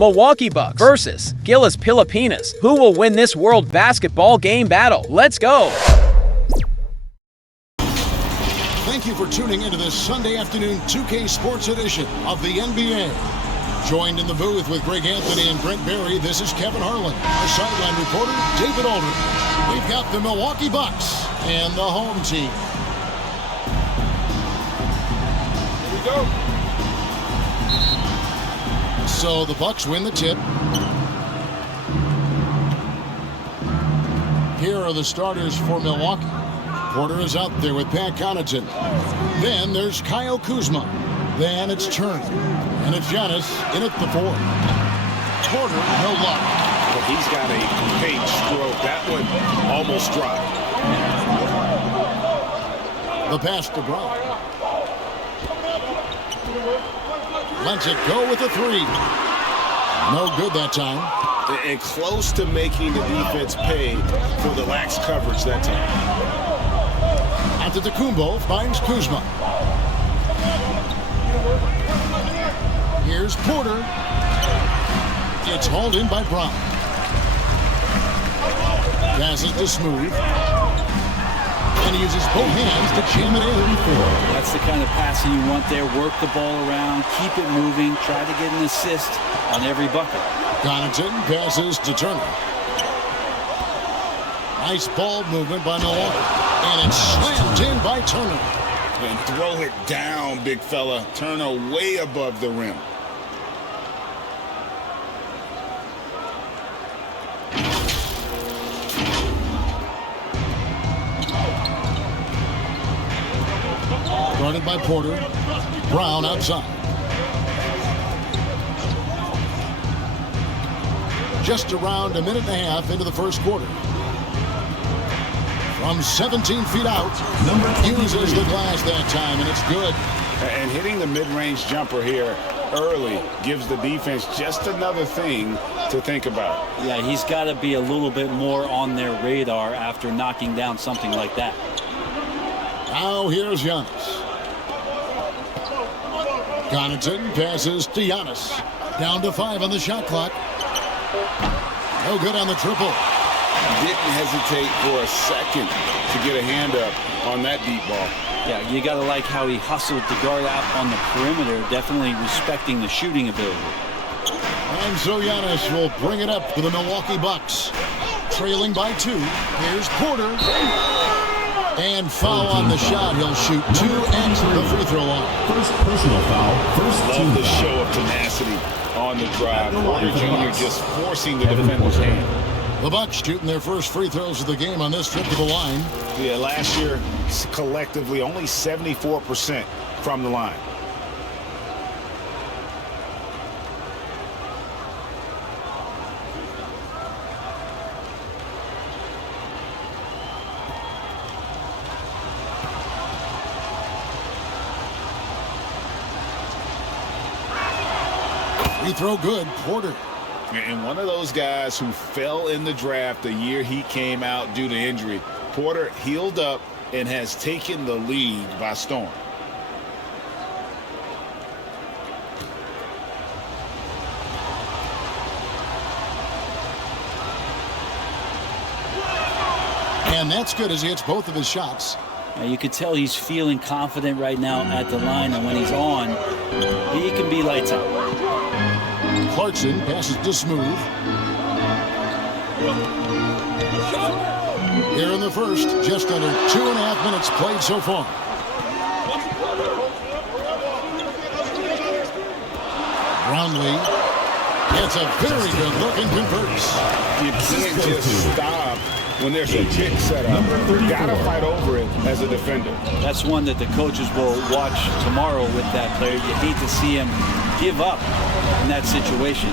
Milwaukee Bucks versus GILAS Pilipinas. Who will win this World Basketball Game battle? Let's go! Thank you for tuning into this Sunday afternoon 2K Sports edition of the NBA. Joined in the booth with Greg Anthony and Brent Berry, this is Kevin Harlan. Our sideline reporter, David Aldridge. We've got the Milwaukee Bucks and the home team. Here we go. So the Bucks win the tip. Here are the starters for Milwaukee. Porter is out there with Pat Connaughton. Then there's Kyle Kuzma. Then it's Turner. And it's Giannis in at the 4. Porter, no luck. But he's got a page stroke. That one almost dropped. The pass to Brown. Lets it go with a 3. No good that time. And close to making the defense pay for the lax coverage that time. Antetokounmpo finds Kuzma. Here's Porter. It's hauled in by Brown. Passes to Smooth. And he uses both hands to jam it in. That's the kind of passing you want there. Work the ball around, keep it moving, try to get an assist on every bucket. Connaughton passes to Turner. Nice ball movement by Milwaukee. And it's slammed in by Turner. And throw it down, big fella. Turner way above the rim. Guarded by Porter. Brown outside. Just around a minute and a half into the first quarter. From 17 feet out, uses the glass that time, and it's good. And hitting the mid-range jumper here early gives the defense just another thing to think about. Yeah, he's got to be a little bit more on their radar after knocking down something like that. Now here's Giannis. Connaughton passes to Giannis. Down to 5 on the shot clock. No good on the triple. Didn't hesitate for a second to get a hand up on that deep ball. Yeah, you got to like how he hustled to guard out on the perimeter, definitely respecting the shooting ability. And so Giannis will bring it up for the Milwaukee Bucks. Trailing by 2. Here's Porter. And foul on the shot. He'll shoot 2 and the free throw line. First personal foul. First Love the show of tenacity on the drive. Porter Jr. just forcing the defender's hand. The Bucks shooting their first free throws of the game on this trip to the line. Yeah, last year, collectively, only 74% from the line. Free throw good, Porter. And one of those guys who fell in the draft the year he came out due to injury. Porter healed up and has taken the league by storm. And that's good as he hits both of his shots. You could tell he's feeling confident right now at the line, and when he's on, he can be lights out. Clarkson passes to Smooth. Here in the first, just under 2.5 minutes played so far. Brownlee gets a very good look and converts. You can't just stop when there's a pick set up. You gotta fight over it as a defender. That's one that the coaches will watch tomorrow with that player. You hate to see him give up in that situation.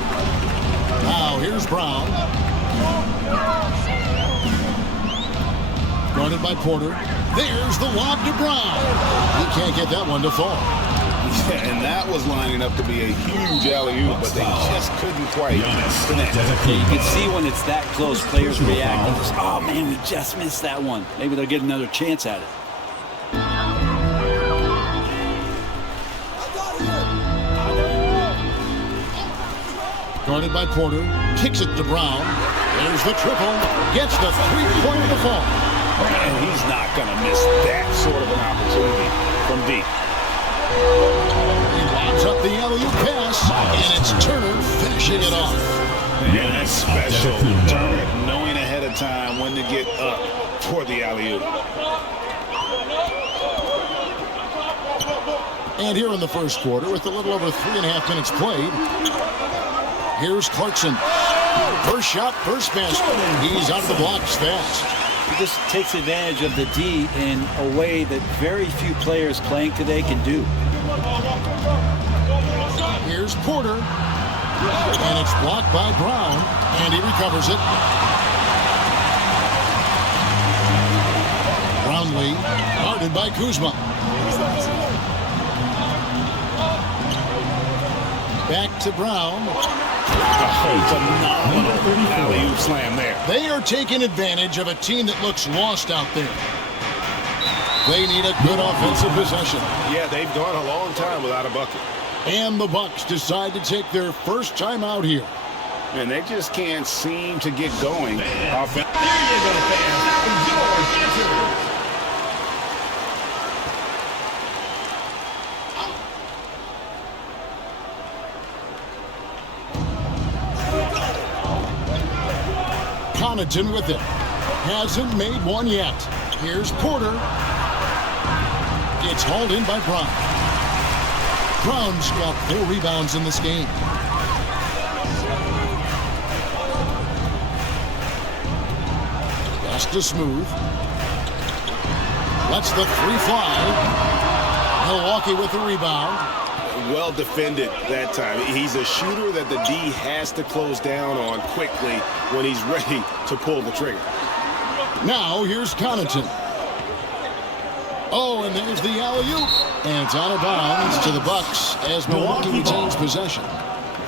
Now here's Brown. Guarded by Porter. There's the lob to Brown. He can't get that one to fall. And that was lining up to be a huge alley-oop, but they just couldn't quite connect. Yeah, you can see when it's that close, players react. Oh, man, we just missed that one. Maybe they'll get another chance at it. Guarded by Porter. Kicks it to Brown. There's the triple. Gets the three-point to fall. And he's not going to miss that sort of an opportunity from deep. He lobs up the alley-oop pass, and it's Turner finishing it off. And that's special. Turner knowing ahead of time when to get up for the alley-oop. And here in the first quarter, with a little over 3.5 minutes played, here's Clarkson. First shot, first basket. He's out of the blocks fast. He just takes advantage of the D in a way that very few players playing today can do. Here's Porter. And it's blocked by Brown. And he recovers it. Brownlee, guarded by Kuzma. Back to Brown. Phenomenal alley-oop slam there. They are taking advantage of a team that looks lost out there. They need a good offensive possession. Yeah, they've gone a long time without a bucket. And the Bucks decide to take their first time out here. And they just can't seem to get going. There you go, fans. That was your answer. Connaughton with it. Hasn't made one yet. Here's Porter. It's hauled in by Brown. Brown's got 4 rebounds in this game. Pass to Smooth. Lets the 3 fly. Milwaukee with the rebound. Well defended that time. He's a shooter that the D has to close down on quickly when he's ready to pull the trigger. Now here's Connaughton. Oh, and there's the alley-oop. And it's out of bounds to the Bucks as Milwaukee retains possession.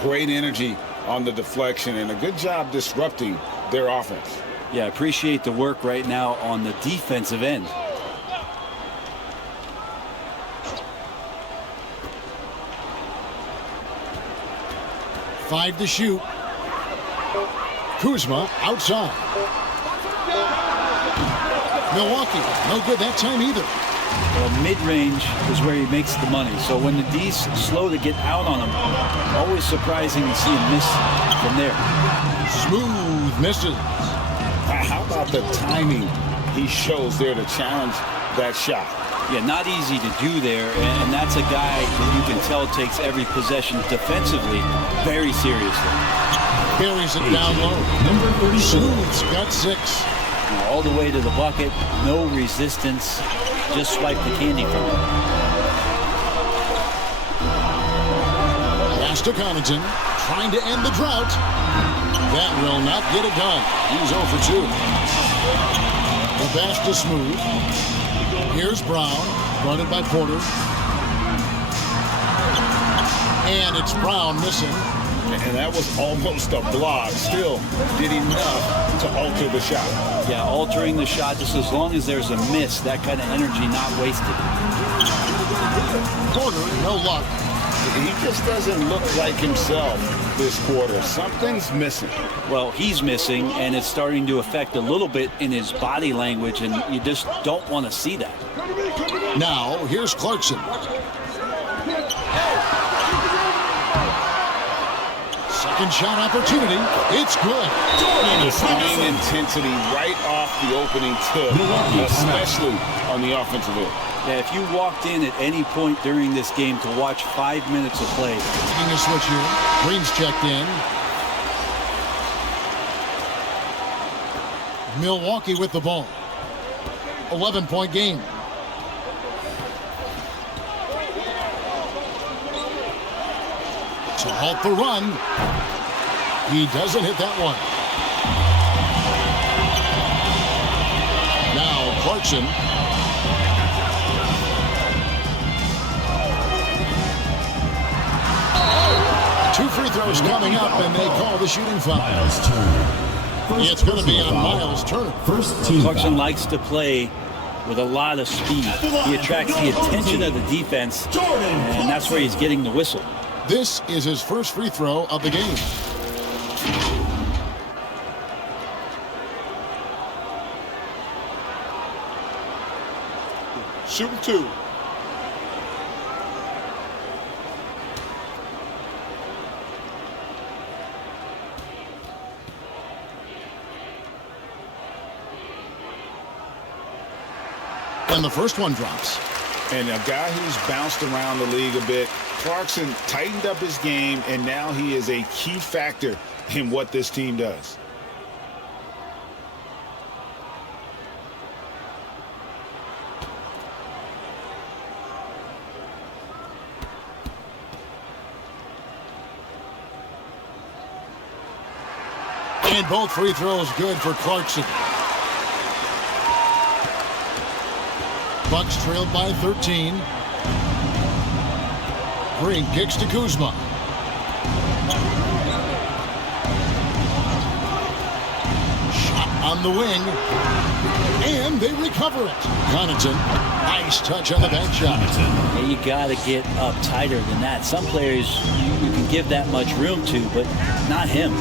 Great energy on the deflection and a good job disrupting their offense. Yeah, appreciate the work right now on the defensive end. Five to shoot. Kuzma outside. Milwaukee, no good that time either. Well, mid-range is where he makes the money. So when the D's slow to get out on him, always surprising to see him miss from there. Smooth misses. How about the timing he shows there to challenge that shot? Yeah, not easy to do there, and that's a guy that you can tell takes every possession defensively very seriously. Buries it down low. Number 32. Smooth's got 6. All the way to the bucket, no resistance, just swipe the candy from him. Pass to Connaughton, trying to end the drought. That will not get it done. He's 0 for 2. The pass to Smooth. Here's Brown, guarded by Porter. And it's Brown missing. And that was almost a block. Still did enough to alter the shot. Yeah, altering the shot just as long as there's a miss, that kind of energy not wasted. Porter, no luck. He just doesn't look like himself this quarter. Something's missing. Well, he's missing, and it's starting to affect a little bit in his body language, and you just don't want to see that. Now, here's Clarkson. Second shot opportunity. It's good. High intensity right off the opening tip, especially on the offensive end. Yeah, if you walked in at any point during this game to watch 5 minutes of play. Taking a switch here. Green's checked in. Milwaukee with the ball. 11-point game. To halt the run. He doesn't hit that one. Now Clarkson. 2 free throws coming up, and they call the shooting foul. Miles Turner. First It's going to be personal on foul. Miles Turner. First team Clarkson foul. likes to play with a lot of speed. He attracts the attention of the defense, and that's where he's getting the whistle. This is his first free throw of the game. shooting 2. And the first one drops. And a guy who's bounced around the league a bit, Clarkson tightened up his game, and now he is a key factor in what this team does. And both free throws good for Clarkson. Bucks trailed by 13. Green kicks to Kuzma. Shot on the wing. And they recover it. Connaughton, nice touch on the back shot. Yeah, you got to get up tighter than that. Some players you can give that much room to, but not him.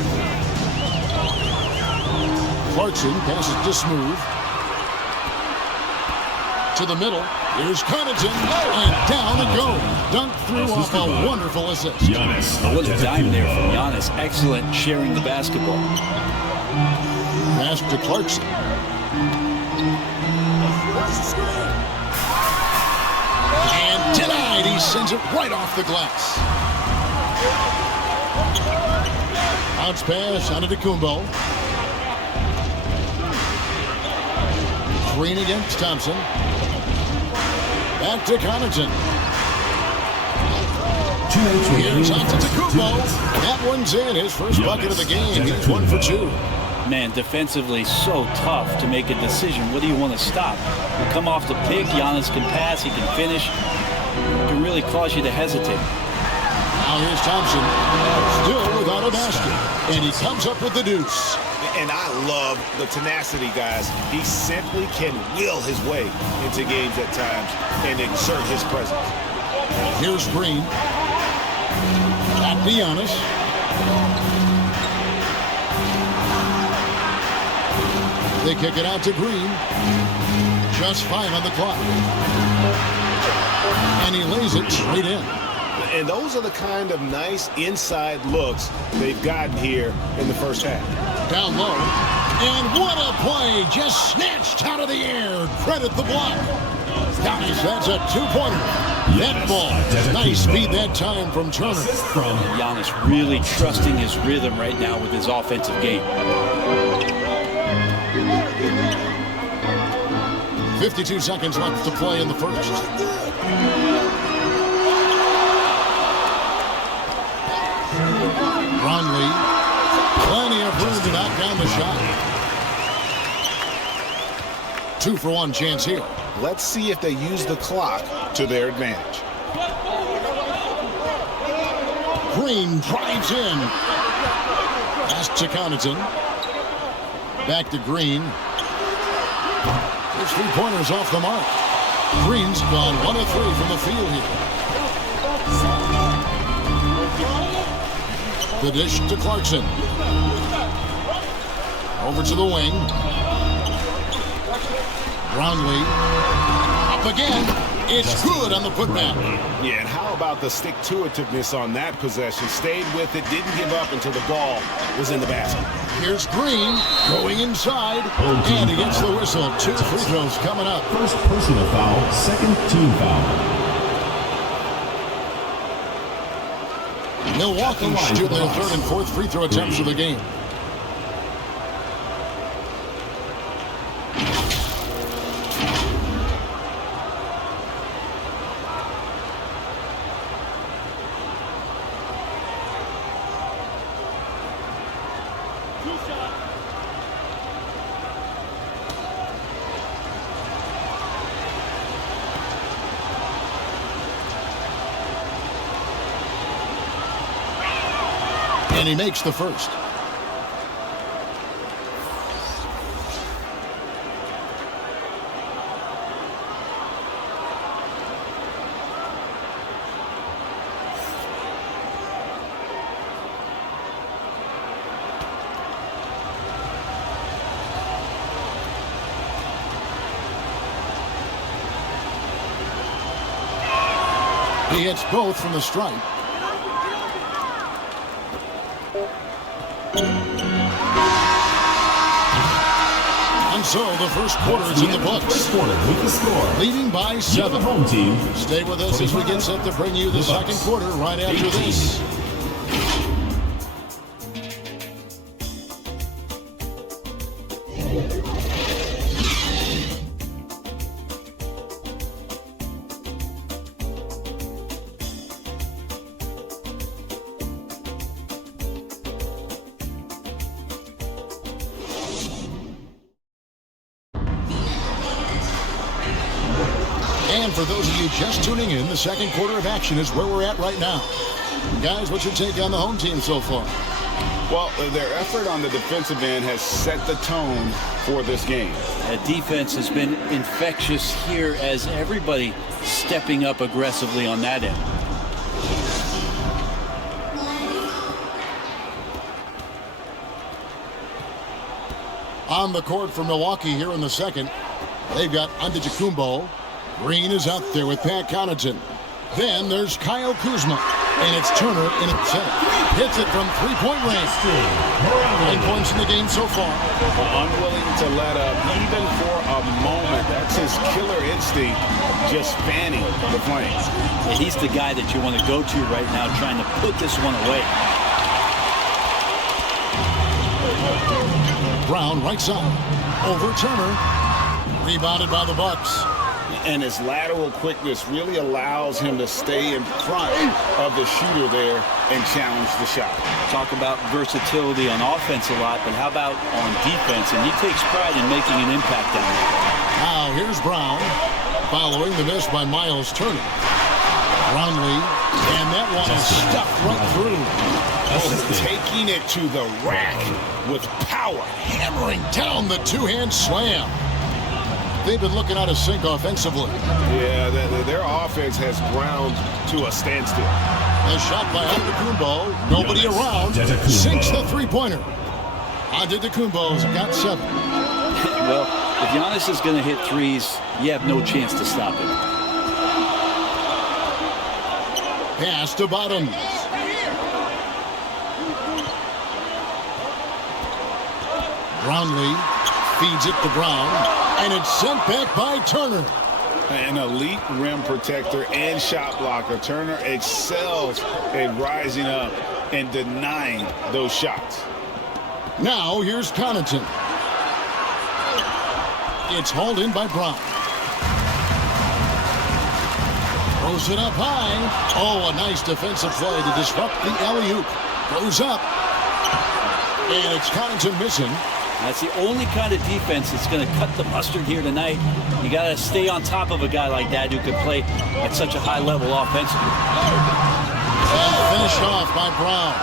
Clarkson passes to Smooth. To the middle. Here's Connaughton. And down it goes. Dunked through off a wonderful assist. What a dime there from Giannis. Excellent sharing the basketball. Pass to Clarkson. And denied. He sends it right off the glass. Bounce pass onto Kumbo. Green against Thompson. Back to Connaughton. Here's Antetokounmpo. That one's in. His first bucket of the game. He's 1 for 2. Man, defensively so tough to make a decision. What do you want to stop? You come off the pick. Giannis can pass. He can finish. It can really cause you to hesitate. Now here's Thompson. Still without a basket. And he comes up with the deuce. And I love the tenacity, guys. He simply can will his way into games at times and exert his presence. Here's Green. Back to Giannis. They kick it out to Green. Just 5 on the clock. And he lays it straight in. And those are the kind of nice inside looks they've gotten here in the first half. Down low. And what a play. Just snatched out of the air. Credit the block. Giannis, that's a 2-pointer. That ball. Nice speed that time from Turner. Giannis really trusting his rhythm right now with his offensive game. 52 seconds left to play in the first. Ronley. Plenty of room to knock down the shot. 2 for 1 chance here. Let's see if they use the clock to their advantage. Green drives in. Pass to Connaughton. Back to Green. His 3-pointers off the mark. Green's gone 1 of 3 from the field here. The dish to Clarkson. Over to the wing. Brownlee. Up again. It's good on the putback. Yeah, and how about the stick-to-itiveness on that possession? Stayed with it, didn't give up until the ball was in the basket. Here's Green going inside. And he gets the whistle. 2 free throws coming up. First personal foul, second team foul. Milwaukee shooting their 3rd and 4th free throw attempts of the game. And he makes the first. He hits both from the stripe. And so the first quarter is in the books. First quarter with the score. Leading by 7. Home team. Stay with us as we get set to bring you the second quarter right after 18. this. And for those of you just tuning in, the second quarter of action is where we're at right now. Guys, what's your take on the home team so far? Well, their effort on the defensive end has set the tone for this game. Defense has been infectious here as everybody stepping up aggressively on that end. On the court for Milwaukee here in the second, they've got Antetokounmpo. Green is out there with Pat Connaughton. Then there's Kyle Kuzma, and it's Turner in at center. Hits it from three-point range. 9 points in the game so far. Unwilling to let up even for a moment. That's his killer instinct, just fanning the flames. He's the guy that you want to go to right now, trying to put this one away. Brown right side. Over Turner. Rebounded by the Bucks. And his lateral quickness really allows him to stay in front of the shooter there and challenge the shot. Talk about versatility on offense a lot, but how about on defense? And he takes pride in making an impact down there. Now here's Brown, following the miss by Miles Turner. Brownlee, and that one is stuffed right through. Taking it to the rack with power. Hammering down the two-hand slam. They've been looking out of sync offensively. Yeah, their offense has ground to a standstill. A shot by Antetokounmpo. Nobody around. Sinks the three-pointer. Antetokounmpo's got 7. Well, if Giannis is going to hit threes, you have no chance to stop him. Pass to Bottoms. Brownlee feeds it to Brown, and it's sent back by Turner. An elite rim protector and shot blocker. Turner excels at rising up and denying those shots. Now here's Connaughton. It's hauled in by Brown. Throws it up high. Oh, a nice defensive play to disrupt the alley-oop. Goes up. And it's Connaughton missing. That's the only kind of defense that's going to cut the mustard here tonight. You got to stay on top of a guy like that who can play at such a high level offensively. And finished off by Brown.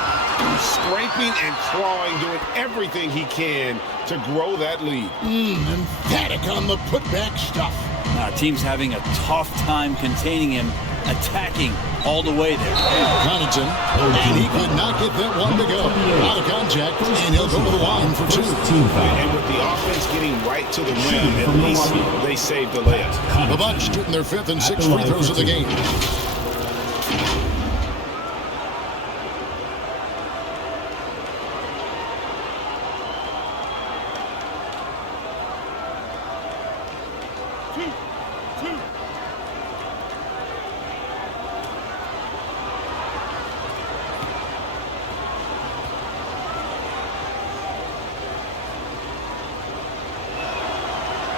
Scraping and clawing, doing everything he can to grow that lead. Emphatic on the putback stuff. Team's having a tough time containing him, attacking all the way there. Connaughton, and he could not get that one to go. Out of contact, and he'll go to the line for 2. And with the offense getting right to the rim, at least they saved the layup. The Bucks shooting their 5th and 6th free throws of the game.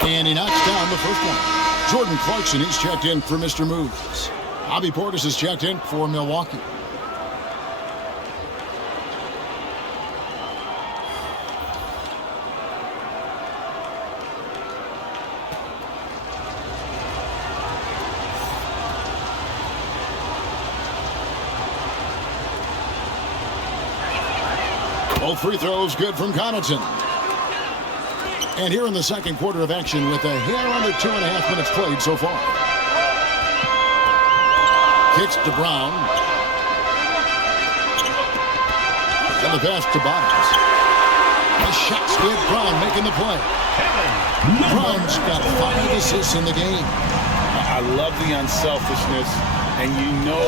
And he knocks down the first one. Jordan Clarkson, he's checked in for Mr. Moves. Bobby Portis is checked in for Milwaukee. Both free throws good from Connaughton. And here in the second quarter of action with a hair under 2.5 minutes played so far. Kicks to Brown. And the pass to Bottoms. A shot's good. Brown making the play. Brown's got 5 assists in the game. I love the unselfishness and you know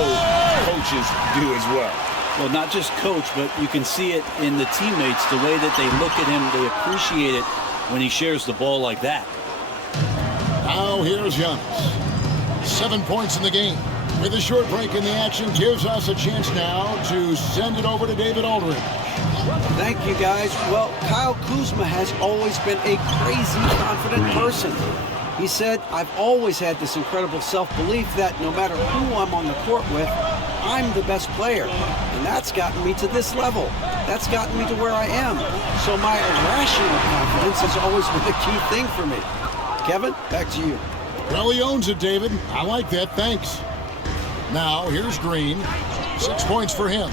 coaches do as well. Well, not just coach, but you can see it in the teammates, the way that they look at him. They appreciate it when he shares the ball like that. Now here's Giannis. 7 points in the game. With a short break in the action, gives us a chance now to send it over to David Aldridge. Thank you, guys. Well, Kyle Kuzma has always been a crazy confident person. He said, I've always had this incredible self-belief that no matter who I'm on the court with, I'm the best player. And that's gotten me to this level. That's gotten me to where I am. So my irrational confidence has always been a key thing for me. Kevin, back to you. Well, he owns it, David. I like that. Thanks. Now, here's Green. 6 points for him.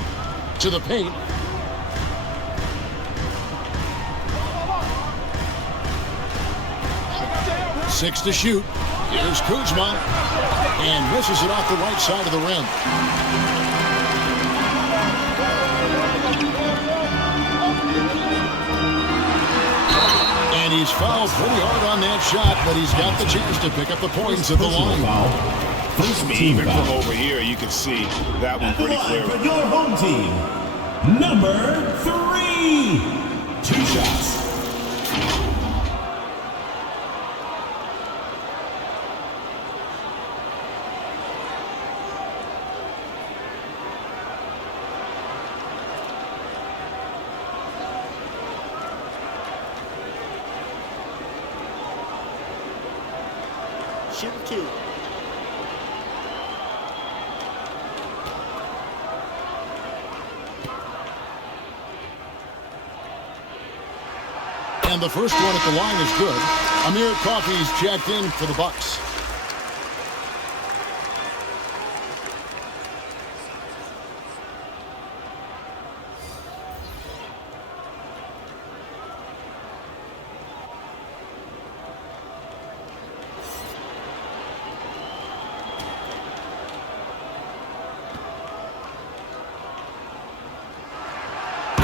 To the paint. Six to shoot. Here's Kuzma. And misses it off the right side of the rim. And he's fouled pretty hard on that shot, but he's got the chance to pick up the points at the line. Even from over here, you can see that one pretty clearly. For your home team, number 3. 2 shots. Shoot 2. And the first one at the line is good. Amir Coffey's checked in for the Bucks.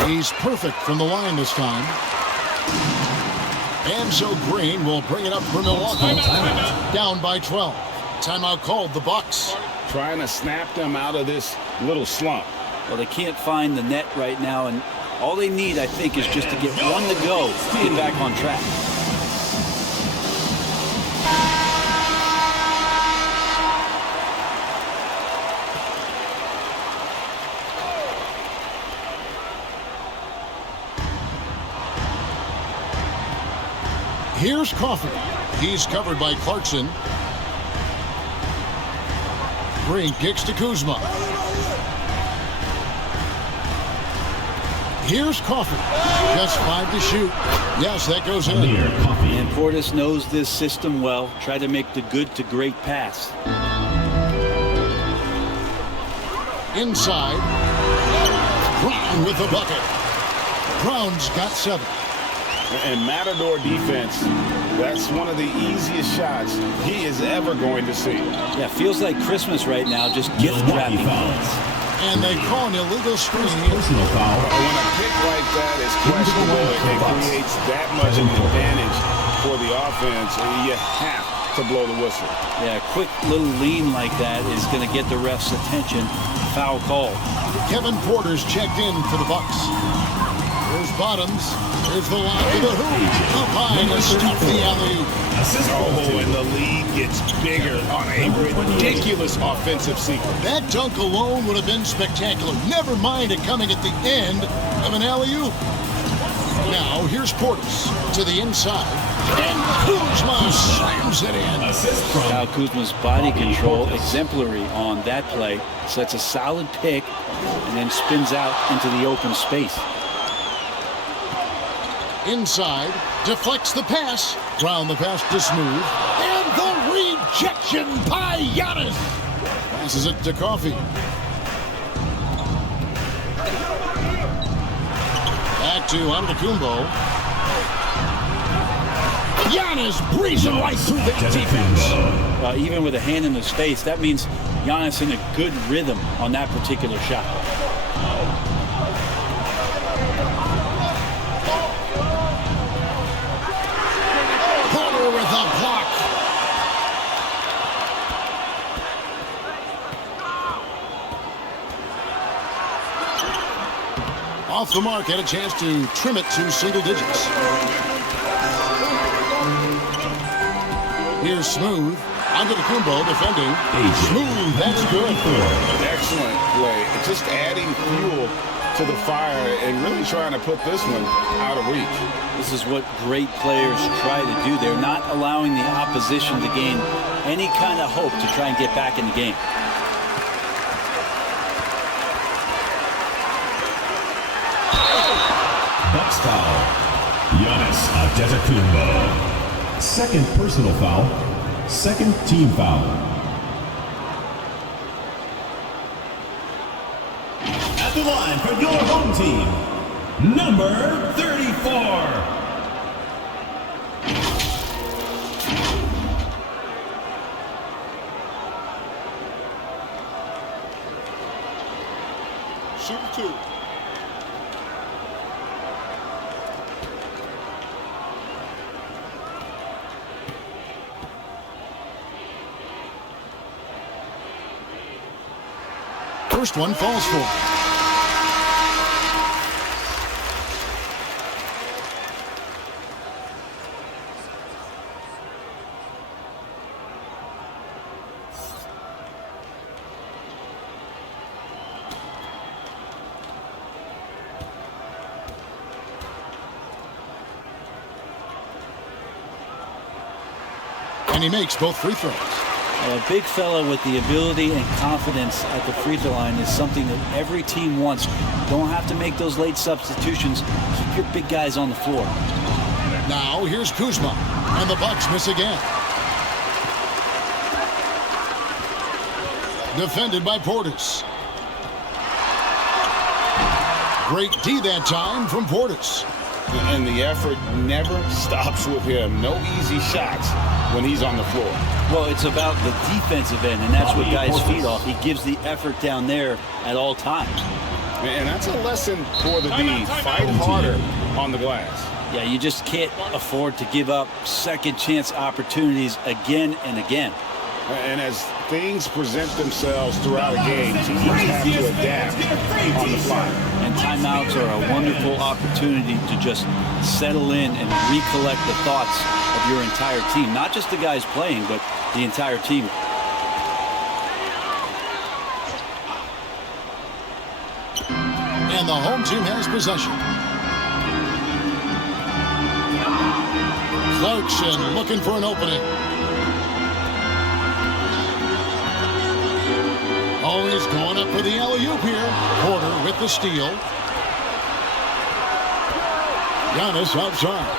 He's perfect from the line this time. And so Green will bring it up for Milwaukee. Down by 12. Timeout called, the Bucks. Trying to snap them out of this little slump. Well, they can't find the net right now, and all they need, I think, is just to get one to go to get back on track. Here's Coffey. He's covered by Clarkson. Green kicks to Kuzma. Here's Coffey. Just 5 to shoot. Yes, that goes in. And Portis knows this system well. Try to make the good to great pass. Inside. Brown with the bucket. Brown's got 7. And Matador defense, that's one of the easiest shots he is ever going to see. Yeah, feels like Christmas right now, just gift wrapping. And they call an illegal screen. Personal foul. When a pick like that is questionable, it creates that much of an advantage for the offense. You have to blow the whistle. Yeah, a quick little lean like that is going to get the ref's attention. Foul call. Kevin Porter's checked in for the Bucks. There's Bottoms. There's the line to the hoop. Up high to stop the alley-oop. Oh, and the lead gets bigger on a ridiculous offensive sequence. That dunk alone would have been spectacular. Never mind it coming at the end of an alley-oop. Now, here's Portis to the inside. And Kuzma slams it in. Kyle Kuzma's body control, exemplary on that play. Sets a solid pick and then spins out into the open space. Inside, deflects the pass. Round the pass to Smooth. And the rejection by Giannis. Passes it to Coffey. Back to Antetokounmpo. Giannis breezing right through the defense. Even with a hand in his face, that means Giannis in a good rhythm on that particular shot. Off the mark and a chance to trim it to single digits. Here's Smooth. Antetokounmpo defending. Smooth, that's good. Excellent play. Just adding fuel to the fire and really trying to put this one out of reach. This is what great players try to do. They're not allowing the opposition to gain any kind of hope to try and get back in the game. Bucks foul. Giannis Antetokounmpo. Second personal foul. Second team foul. At the line for your home team, number 34. Shoot two. First one falls for. And he makes both free throws. A big fella with the ability and confidence at the free throw line is something that every team wants. Don't have to make those late substitutions. Keep your big guys on the floor. Now here's Kuzma, and the Bucks miss again. Defended by Portis. Great D that time from Portis. And the effort never stops with him. No easy shots when he's on the floor. Well, it's about the defensive end, and that's what guys feed off. He gives the effort down there at all times. And that's a lesson for the D. Fight harder on the glass. Yeah, you just can't afford to give up second chance opportunities again and again. And as things present themselves throughout a game, teams have to adapt on the fly. And timeouts are a wonderful opportunity to just settle in and recollect the thoughts of your entire team. Not just the guys playing, but the entire team. And the home team has possession. Clarkson looking for an opening. Oh, he's going up for the alley-oop here. Porter with the steal. Giannis outside.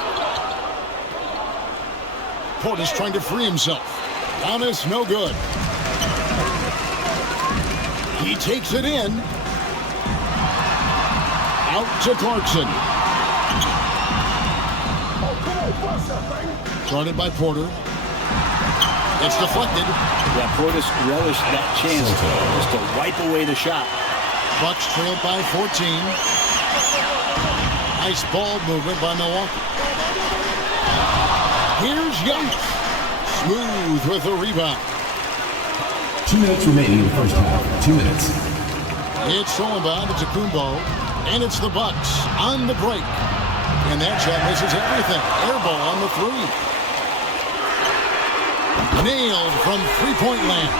Porter's trying to free himself. Giannis no good. He takes it in. Out to Clarkson. Guarded by Porter. It's deflected. Yeah, Portis relished that chance just to wipe away the shot. Bucks trailed by 14. Nice ball movement by Milwaukee. Here's Giannis. Smooth with the rebound. 2 minutes remaining in the first half. 2 minutes. It's Solomon, it's Antetokounmpo, and it's the Bucks on the break. And that shot misses everything. Air ball on the three. Nailed from three-point land.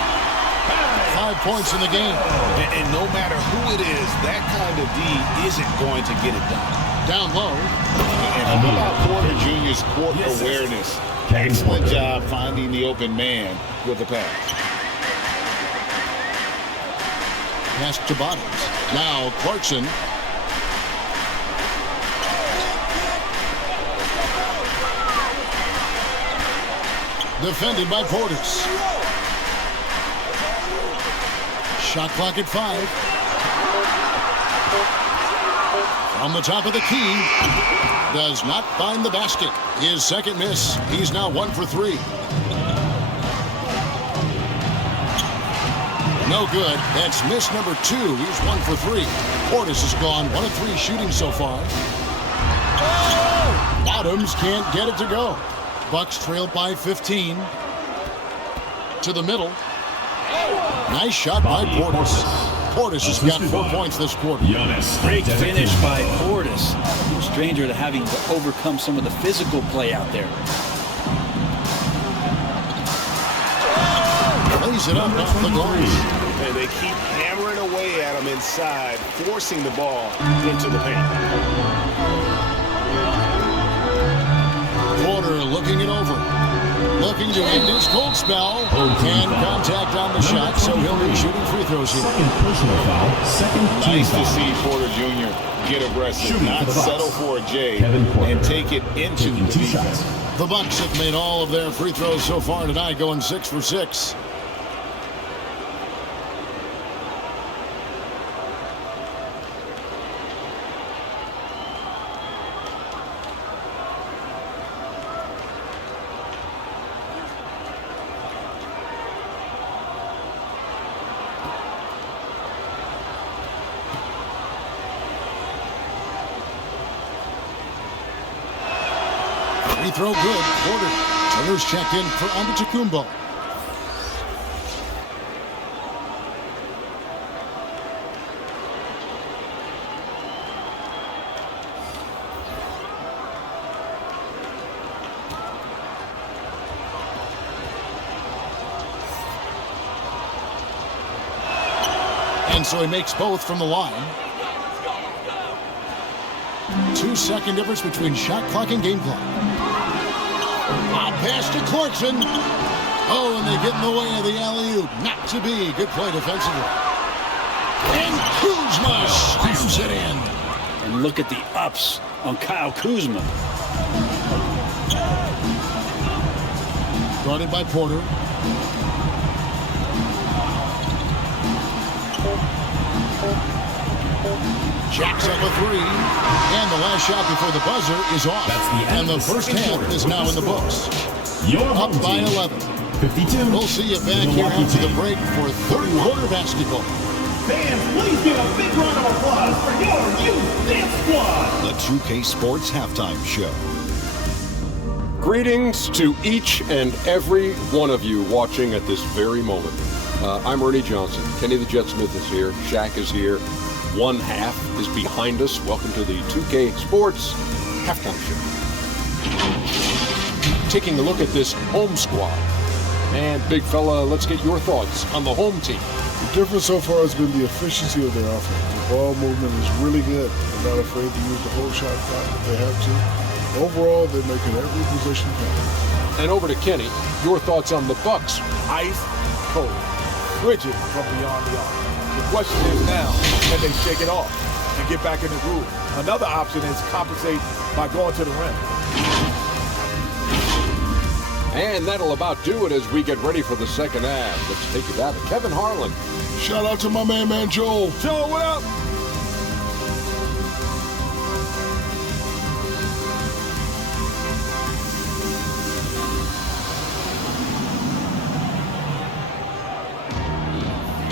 5 points in the game. And no matter who it is, that kind of D isn't going to get it done. Down low. And how about Porter Jr.'s court awareness? Excellent job finding the open man with the pass. Pass to Bottoms. Now Clarkson. Defended by Portis. Shot clock at 5. From the top of the key. Does not find the basket. His second miss. He's now 1 for 3. No good. That's miss number 2. He's 1 for 3. Portis has gone 1 of 3 shooting so far. Bottoms can't get it to go. Bucks trailed by 15. To the middle. Nice shot by Portis. Portis has got 4 points this quarter. Great finish by Portis. No stranger to having to overcome some of the physical play out there. Lays it up off the glass. And they keep hammering away at him inside, forcing the ball into the paint. Porter looking it over. Looking to end his cold spell. And contact on the shot, so he'll be shooting free throws here. Second personal foul. Second team Nice to foul. see Porter Jr. get aggressive, Shooting not for the Bucks. settle for a J, Kevin Porter. and take it into Taking the 2 defense. shots. The Bucks have made all of their free throws so far tonight, going 6 for 6. Free throw good. Porter. Turner's checked in for Antetokounmpo. And so he makes both from the line. 2-second difference between shot clock and game clock. Out pass to Clarkson. Oh, and they get in the way of the alley-oop. Not to be. Good play defensively. And Kuzma slams it in. And look at the ups on Kyle Kuzma. Guarded by Porter. Jacks up a 3. And the last shot before the buzzer is off. And the first half is now in the books. Up by 11. 52. We'll see you back here after the break for third quarter basketball. Fans, please give a big round of applause for your youth dance squad. The 2K Sports Halftime Show. Greetings to each and every one of you watching at this very moment. I'm Ernie Johnson. Kenny the Jet Smith is here. Shaq is here. One half is behind us. Welcome to the 2K Sports Halftime Show. Taking a look at this home squad. And big fella, let's get your thoughts on the home team. The difference so far has been the efficiency of their offense. The ball movement is really good. They're not afraid to use the whole shot clock if they have to. Overall, they're making every position count. And over to Kenny, your thoughts on the Bucks. Ice cold, rigid from beyond the arc. The question is now, can they shake it off and get back in the groove? Another option is compensate by going to the rim. And that'll about do it as we get ready for the second half. Let's take it out to Kevin Harlan. Shout out to my man Joel. Joel, what up?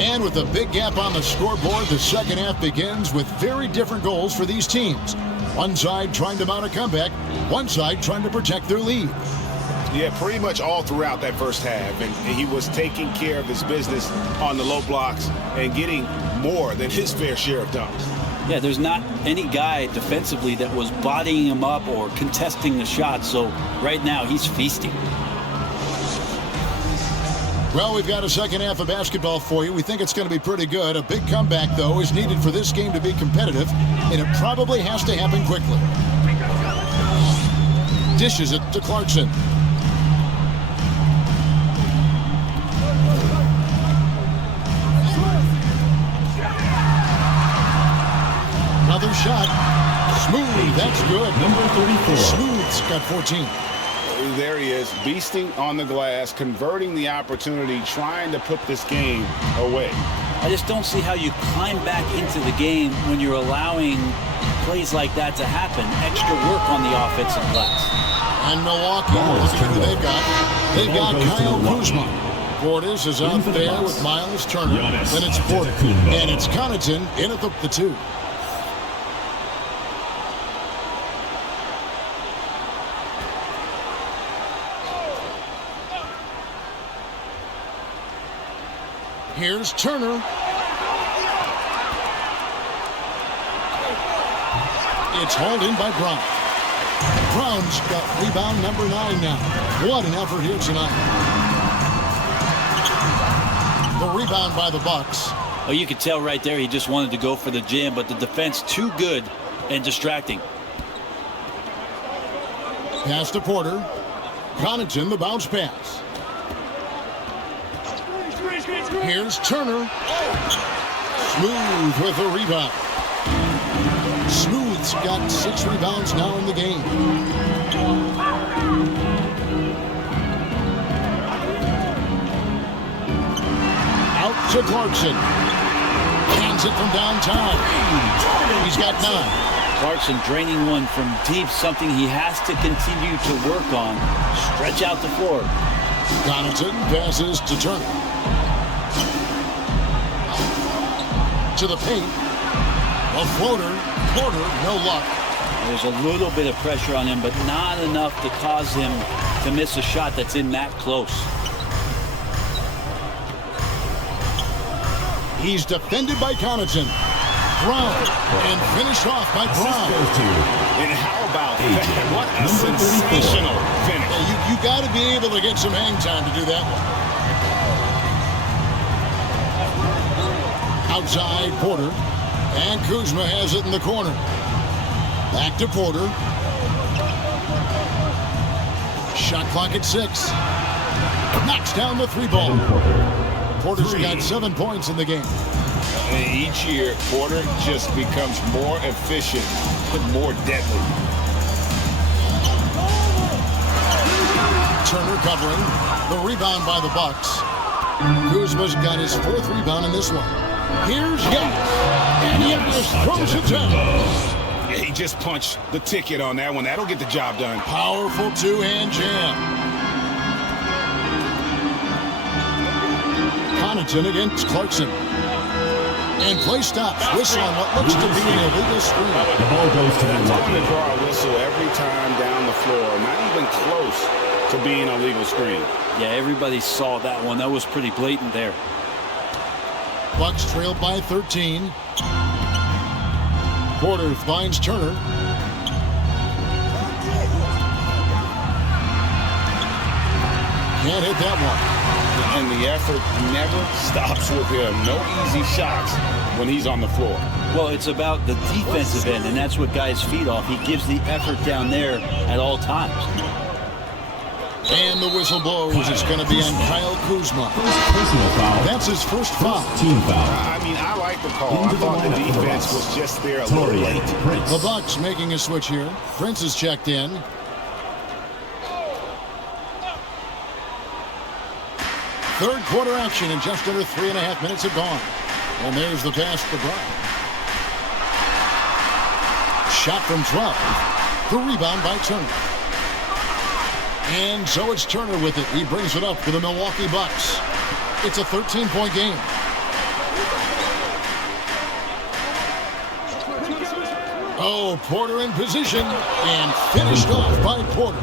And with a big gap on the scoreboard, the second half begins with very different goals for these teams. One side trying to mount a comeback, one side trying to protect their lead. Yeah, pretty much all throughout that first half. And he was taking care of his business on the low blocks and getting more than his fair share of dunks. Yeah, there's not any guy defensively that was bodying him up or contesting the shot. So right now he's feasting. Well, we've got a second half of basketball for you. We think it's going to be pretty good. A big comeback, though, is needed for this game to be competitive, and it probably has to happen quickly. Dishes it to Clarkson. Another shot. Smooth, that's good. Number 34. Smooth's got 14. There he is, beasting on the glass, converting the opportunity, trying to put this game away. I just don't see how you climb back into the game when you're allowing plays like that to happen. Extra work on the offensive glass. And Milwaukee, look at who they've got. They've got Kyle Kuzma. Portis is out there with Miles Turner. Then it's Porter. And it's Connaughton in at the 2. Here's Turner. It's hauled in by Brown. Brown's got rebound number 9 now. What an effort here tonight. The rebound by the Bucks. Oh, you could tell right there he just wanted to go for the jam, but the defense too good and distracting. Pass to Porter. Connaughton, the bounce pass. Here's Turner. Smooth with the rebound. Smooth's got 6 rebounds now in the game. Out to Clarkson. Hands it from downtown. He's got 9. Clarkson draining one from deep, something he has to continue to work on. Stretch out the floor. Connaughton passes to Turner. To the paint. A floater. Porter, no luck. There's a little bit of pressure on him, but not enough to cause him to miss a shot that's in that close. He's defended by Connaughton. Brown, and finished off by Brown. And how about that? What a sensational finish. Yeah, you got to be able to get some hang time to do that one. Outside, Porter. And Kuzma has it in the corner. Back to Porter. Shot clock at 6. Knocks down the 3-ball. Porter's got 7 points in the game. And each year, Porter just becomes more efficient and more deadly. Turner covering. The rebound by the Bucks. Kuzma's got his 4th rebound in this one. Here's Giannis. And Giannis throws it down. Yeah, he just punched the ticket on that one. That'll get the job done. Powerful 2-hand jam. Connaughton against Clarkson. And play stops. Whistle on what looks to be an illegal screen. The ball goes to Milwaukee. It's going to draw a whistle every time down the floor. Not even close to being a legal screen. Yeah, everybody saw that one. That was pretty blatant there. Bucks trailed by 13. Porter finds Turner. Can't hit that one. And the effort never stops with him. No easy shots when he's on the floor. Well, it's about the defensive end, and that's what guys feed off. He gives the effort down there at all times. And the whistle blows. It's going to be on Kyle Kuzma. That's his first foul. Team foul. I mean, I like the call. I thought the defense was just there a little late. The Bucks making a switch here. Prince is checked in. Third quarter action, and just under 3.5 minutes have gone. And there's the pass to Brown. Shot from 12. The rebound by Turner. And so it's Turner with it. He brings it up for the Milwaukee Bucks. It's a 13-point game. Oh, Porter in position and finished off by Porter.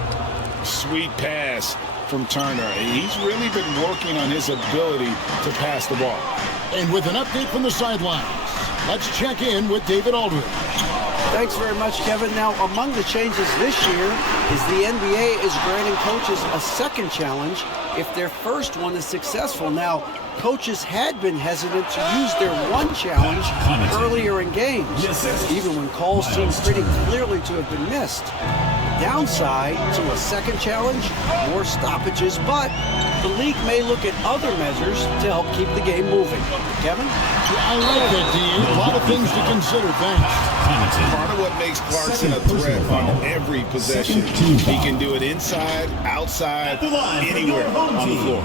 Sweet pass from Turner. He's really been working on his ability to pass the ball. And with an update from the sidelines, let's check in with David Aldridge. Thanks very much, Kevin. Now, among the changes this year is the NBA is granting coaches a second challenge if their first one is successful. Now, coaches had been hesitant to use their one challenge earlier in games, even when calls seemed pretty clearly to have been missed. Downside to a second challenge, more stoppages, but the league may look at other measures to help keep the game moving. Kevin? Yeah, I like that, Dean. A lot of things to consider. Thanks. Part of what makes Clarkson a threat on every possession. He can do it inside, outside, anywhere on the floor.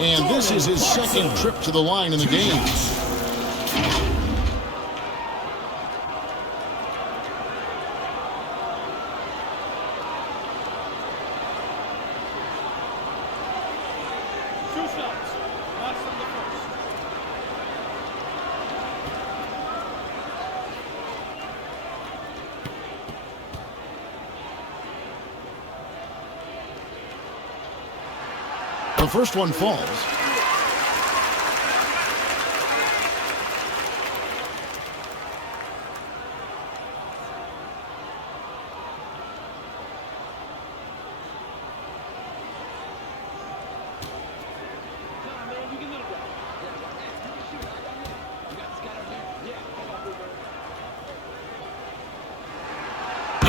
And this is his second trip to the line in the game. The first one falls.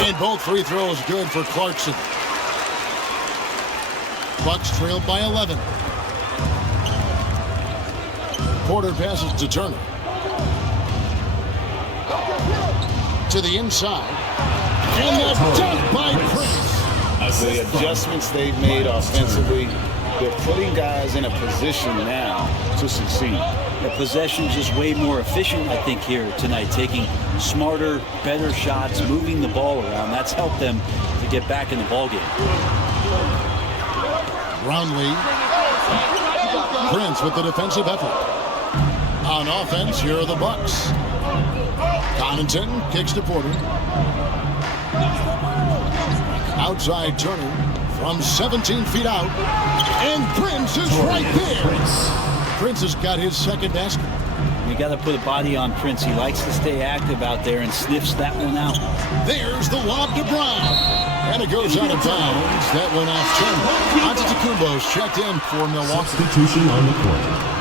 And both free throws good for Clarkson. Bucks trailed by 11. Porter passes to Turner. To the inside. And the dunk by Prince. The adjustments they've made offensively, they're putting guys in a position now to succeed. The possession just way more efficient, I think, here tonight. Taking smarter, better shots, moving the ball around. That's helped them to get back in the ballgame. Brownlee. Prince with the defensive effort. On offense, here are the Bucks. Connaughton kicks to Porter. Outside Turner from 17 feet out. And Prince is right there. Prince has got his second basket. You got to put a body on Prince. He likes to stay active out there and sniffs that one out. There's the lob to Brown. And it goes out of bounds. That went off Turner. Antetokounmpo's checked in for Milwaukee. Substitution on the court.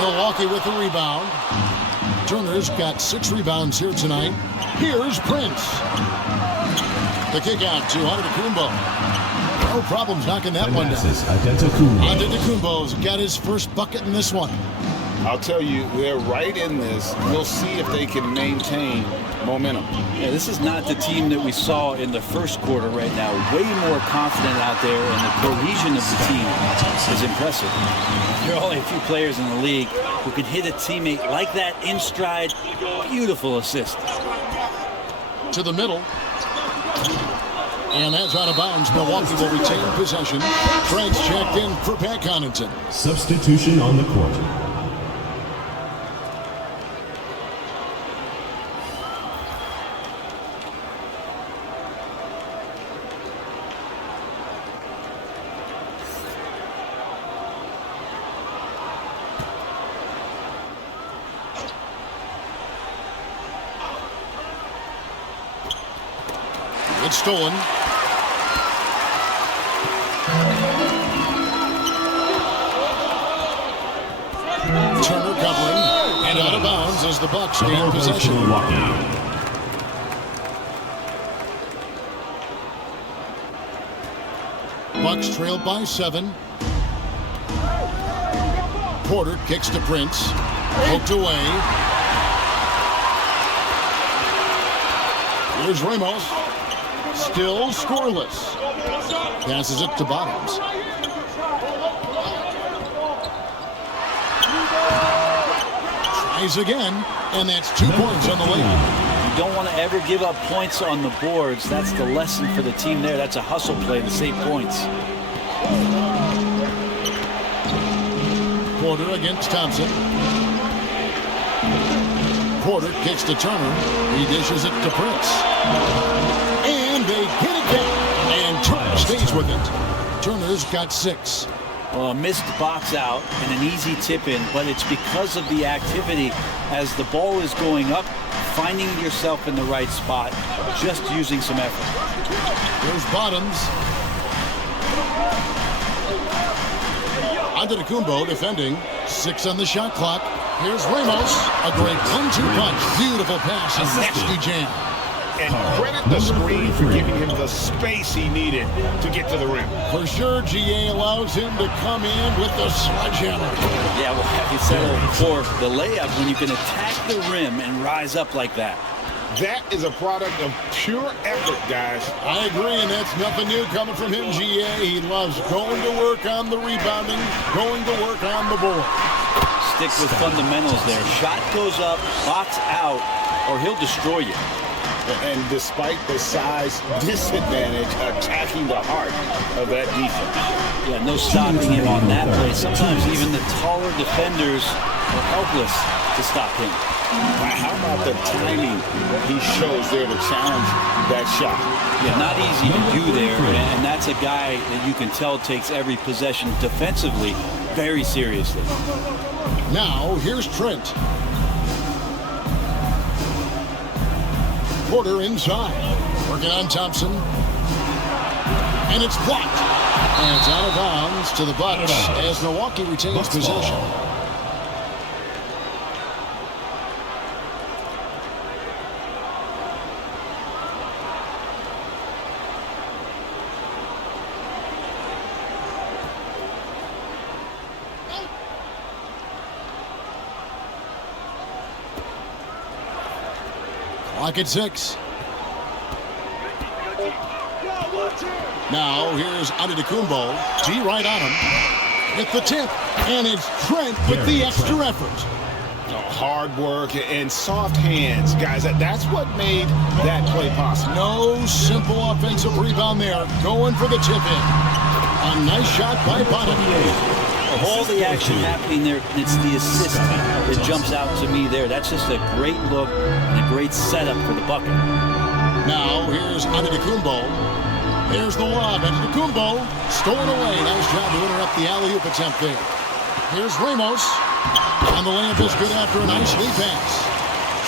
Milwaukee with the rebound. Turner's got 6 rebounds here tonight. Here's Prince. The kick out to Antetokounmpo. No problems knocking that one down. Antetokounmpo's got his first bucket in this one. I'll tell you, they're right in this. We'll see if they can maintain momentum. Yeah, this is not the team that we saw in the first quarter right now. Way more confident out there, and the cohesion of the team is impressive. There are only a few players in the league who can hit a teammate like that in stride. Beautiful assist. To the middle. And that's out of bounds. Milwaukee will retain possession. Prince checked in for Pat Connaughton. Substitution on the court. It's stolen. Turner covering and out of bounds as the Bucks gain possession. Bucks trailed by 7. Porter kicks to Prince. Poked away. Here's Ramos. Still scoreless. Passes it to Bottoms. Tries again, and that's 2 points on the lead. You don't want to ever give up points on the boards. That's the lesson for the team there. That's a hustle play to save points. Porter against Thompson. Porter kicks to Turner. He dishes it to Prince. And they get it down. And Turner stays with it. Turner's got 6. Well, a missed box out and an easy tip in, but it's because of the activity as the ball is going up, finding yourself in the right spot, just using some effort. Here's Bottoms. Antetokounmpo defending. 6 on the shot clock. Here's Ramos. A great 1-2 punch. Beautiful pass. A nasty jam. And credit the screen for giving him the space he needed to get to the rim. For sure, GA allows him to come in with the sledgehammer. Yeah, well, have you said it before, the layup, when you can attack the rim and rise up like that. That is a product of pure effort, guys. I agree, and that's nothing new coming from him, GA. He loves going to work on the rebounding, going to work on the board. Stick with fundamentals there. Shot goes up, box out, or he'll destroy you. And despite the size disadvantage, attacking the heart of that defense. Yeah, no stopping him on that play. Sometimes even the taller defenders are helpless to stop him. How about the timing he shows there to challenge that shot? Yeah, not easy to do there, and that's a guy that you can tell takes every possession defensively very seriously. Now, here's Trent. Porter inside. Working on Thompson. And it's blocked. And it's out of bounds to the Bucks as Milwaukee retains possession. Clock at 6. Now here's Antetokounmpo. D right on him. Get the tip. And it's Trent with the extra effort. Hard work and soft hands. Guys, that's what made that play possible. No simple offensive rebound there. Going for the tip in. A nice shot by Barangay. Of all the action happening there, it's the assist that jumps out to me there. That's just a great look and a great setup for the bucket. Now here's Antetokounmpo. Here's the lob. Antetokounmpo stolen away. Nice job to interrupt the alley-oop attempt there. Here's Ramos. And the layup is good after a nice lead pass.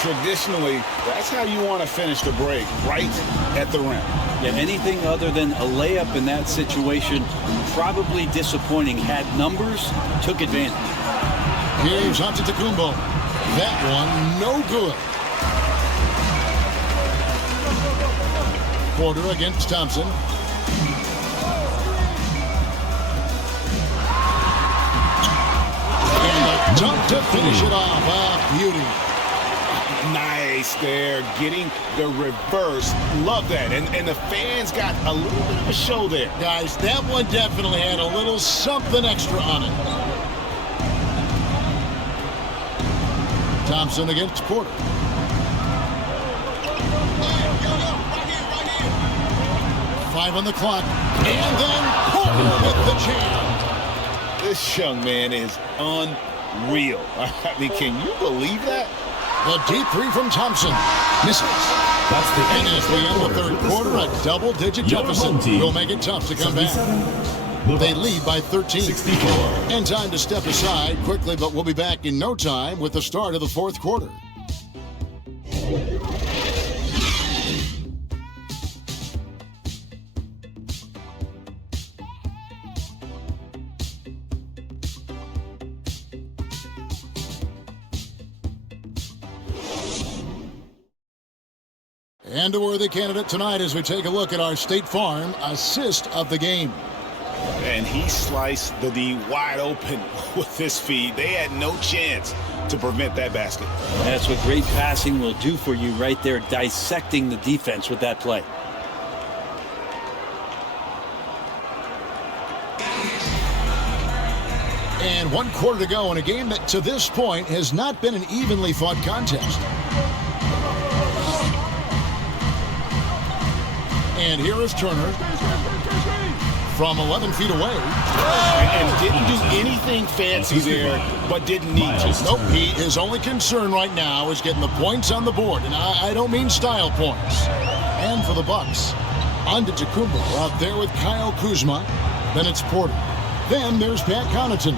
Traditionally, that's how you want to finish the break, right at the rim. Yeah, anything other than a layup in that situation, probably disappointing. Had numbers, took advantage. Here's Antetokounmpo. That one, no good. Porter against Thompson. And a dunk to finish it off. Ah, beauty. Nice there, getting the reverse. Love that. And the fans got a little bit of a show there. Guys, that one definitely had a little something extra on it. Thompson against Porter. Five on the clock. And then Porter with the jam. This young man is unreal. I mean, can you believe that? The deep three from Thompson. Misses. That's the and as we end the third quarter, a double-digit deficit will make it tough to come back. They lead by 13. 64. And time to step aside quickly, but we'll be back in no time with the start of the fourth quarter. And a worthy candidate tonight as we take a look at our State Farm assist of the game. And he sliced the D wide open with his feed. They had no chance to prevent that basket. That's what great passing will do for you right there, dissecting the defense with that play. And 1 quarter to go in a game that to this point has not been an evenly fought contest. And here is Turner from 11 feet away. And didn't do anything fancy there, but didn't need to. Nope, his only concern right now is getting the points on the board. And I don't mean style points. And for the Bucks, Antetokounmpo out there with Kyle Kuzma. Then it's Porter. Then there's Pat Connaughton.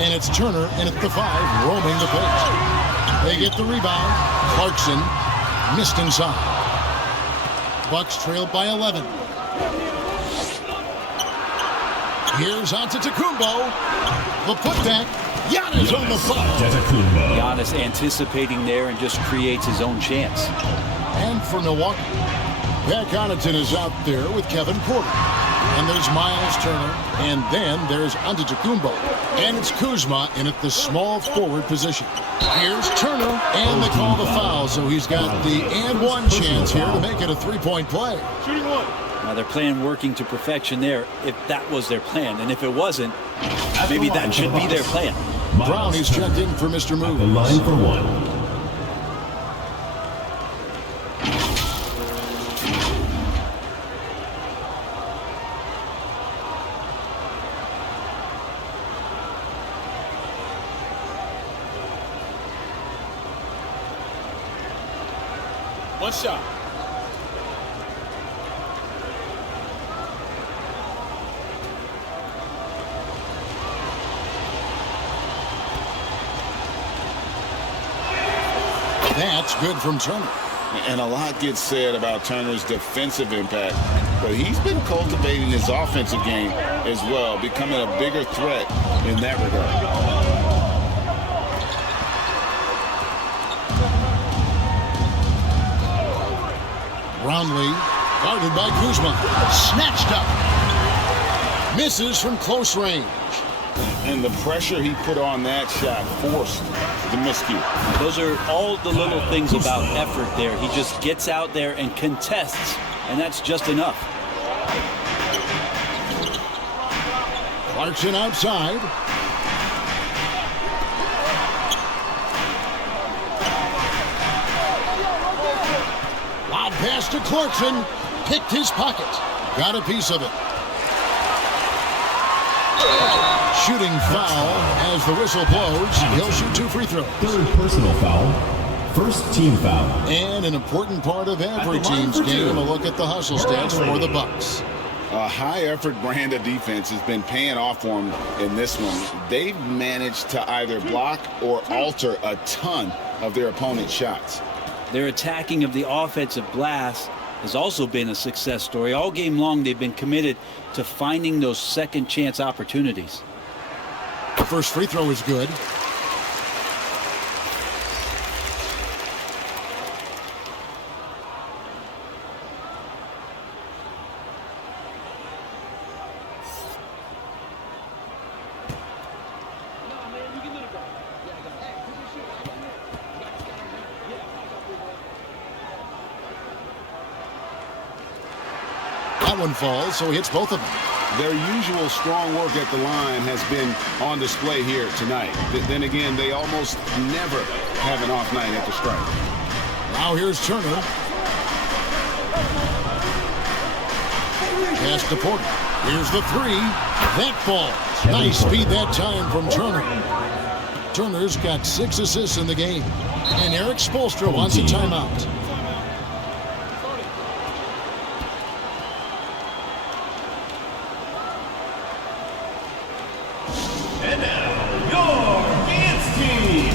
And it's Turner in at the 5, roaming the paint. They get the rebound. Clarkson missed inside. Bucks trailed by 11. Here's Antetokounmpo. The putback. Giannis on the foul. Giannis anticipating there and just creates his own chance. And for Milwaukee, Pat Connaughton is out there with Kevin Porter. And there's Miles Turner. And then there's Antetokounmpo. And it's Kuzma in at the small forward position. Here's Turner. And they call the foul. So he's got the and one chance here to make it a three-point play. Shooting one. Now their plan working to perfection there, if that was their plan. And if it wasn't, maybe that should be their plan. Brownie's checked in for Mr. Move. The line for one. One shot. That's good from Turner. And a lot gets said about Turner's defensive impact, but he's been cultivating his offensive game as well, becoming a bigger threat in that regard. Brownlee, guarded by Kuzma. Snatched up. Misses from close range. And the pressure he put on that shot forced the miscue. Those are all the little things about effort there. He just gets out there and contests, and that's just enough. Clarkson outside. Lob pass to Clarkson. Picked his pocket. Got a piece of it. Shooting foul as the whistle blows. He'll shoot 2 free throws. Third personal foul. First team foul. And an important part of every team's game, a look at the hustle stats for the Bucks. A high-effort brand of defense has been paying off for them in this one. They've managed to either block or alter a ton of their opponent's shots. Their attacking of the offensive glass has also been a success story. All game long, they've been committed to finding those second chance opportunities. The first free throw is good. That one falls, so he hits both of them. Their usual strong work at the line has been on display here tonight. Then again, they almost never have an off night at the stripe. Now here's Turner. Pass to Porter. Here's the 3. That falls. Nice speed that time from Turner. Turner's got 6 assists in the game. And Eric Spoelstra wants a timeout. And now, your dance team.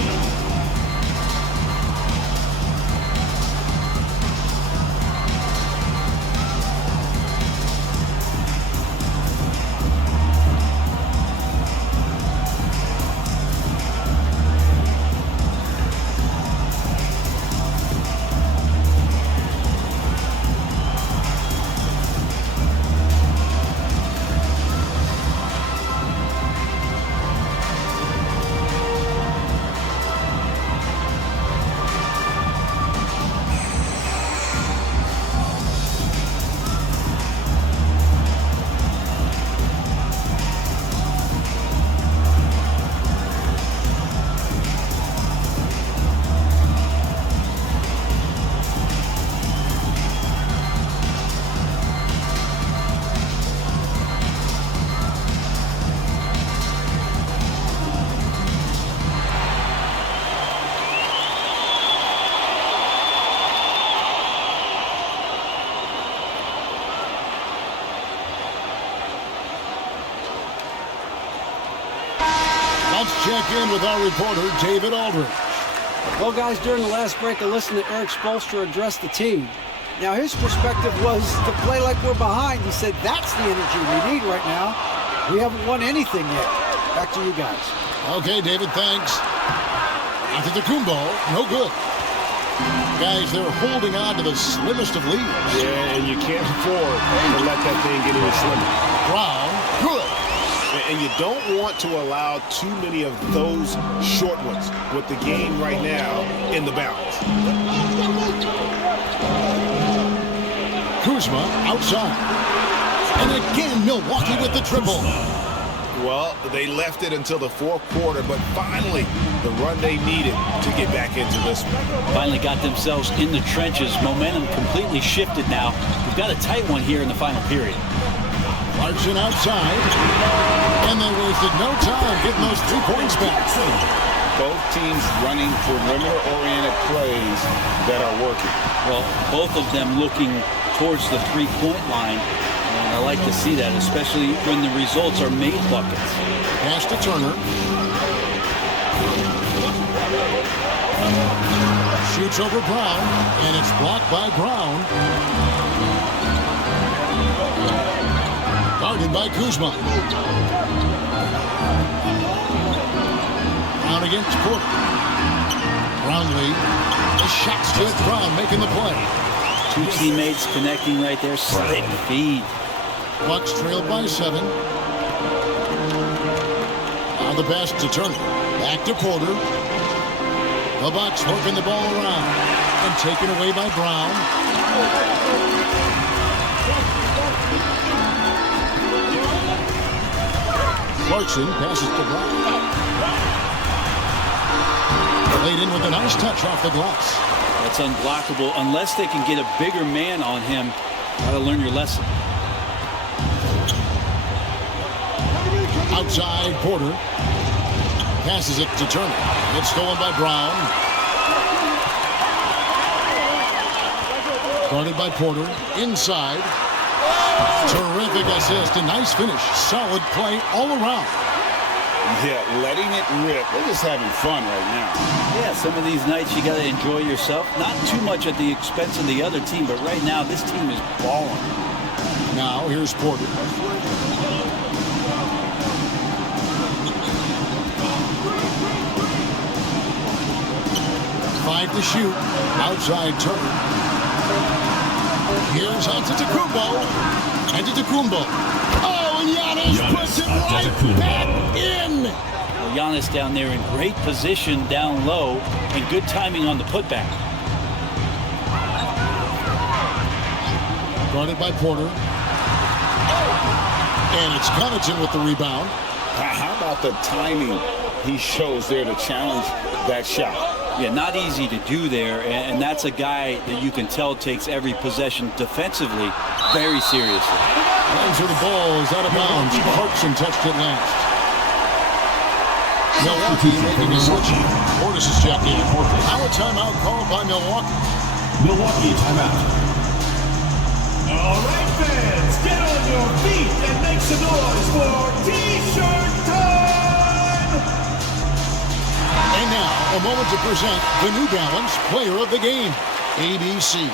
Let's check in with our reporter, David Aldridge. Well, guys, during the last break, I listened to Eric Spoelstra address the team. Now, his perspective was to play like we're behind. He said that's the energy we need right now. We haven't won anything yet. Back to you guys. Okay, David, thanks. After the Kumbo, no good. Guys, they're holding on to the slimmest of leads. Yeah, and you can't afford to let that thing get any slimmer. Brown, good. And you don't want to allow too many of those short ones with the game right now in the balance. Kuzma outside. And again, Milwaukee with the triple. Well, they left it until the fourth quarter, but finally the run they needed to get back into this one. Finally got themselves in the trenches. Momentum completely shifted now. We've got a tight one here in the final period. Clarkson outside. And they wasted no time getting those 3 points back. both teams running perimeter-oriented plays that are working. Well, both of them looking towards the three-point line. And I like to see that, especially when the results are made buckets. Pass to Turner. Shoots over Brown, and it's blocked by Brown. Guarded by Kuzma. Brown against Porter. Brownlee. The shot's good. Brown making the play. Two teammates connecting right there. Slick feed. Bucks trailed by 7. Now the pass to Turner. Back to Porter. The Bucks working the ball around and taken away by Brown. Clarkson passes to Brown. Laid in with a nice touch off the glass. That's unblockable unless they can get a bigger man on him. Gotta learn your lesson. Outside Porter. Passes it to Turner. It's stolen by Brown. Guarded by Porter. Inside. Terrific assist. A nice finish. Solid play all around. Yeah, letting it rip. They're just having fun right now. Yeah, some of these nights you got to enjoy yourself. Not too much at the expense of the other team, but right now this team is balling. Now here's Porter. Five to shoot. Outside Turner. Here's Antetokounmpo. Antetokounmpo. Oh, and Giannis puts it right back in. Well, Giannis down there in great position down low and good timing on the putback. Guarded by Porter. And it's Connaughton with the rebound. How about the timing he shows there to challenge that shot? Yeah, not easy to do there, and that's a guy that you can tell takes every possession defensively very seriously. Hands of the ball is out of bounds. Clarkson touched it last. Milwaukee making a switch. Portis is checked in. Now a timeout called by Milwaukee. Milwaukee timeout. All right, fans, get on your feet and make some noise for T-shirt time! And now, a moment to present the New Balance Player of the Game, ABC.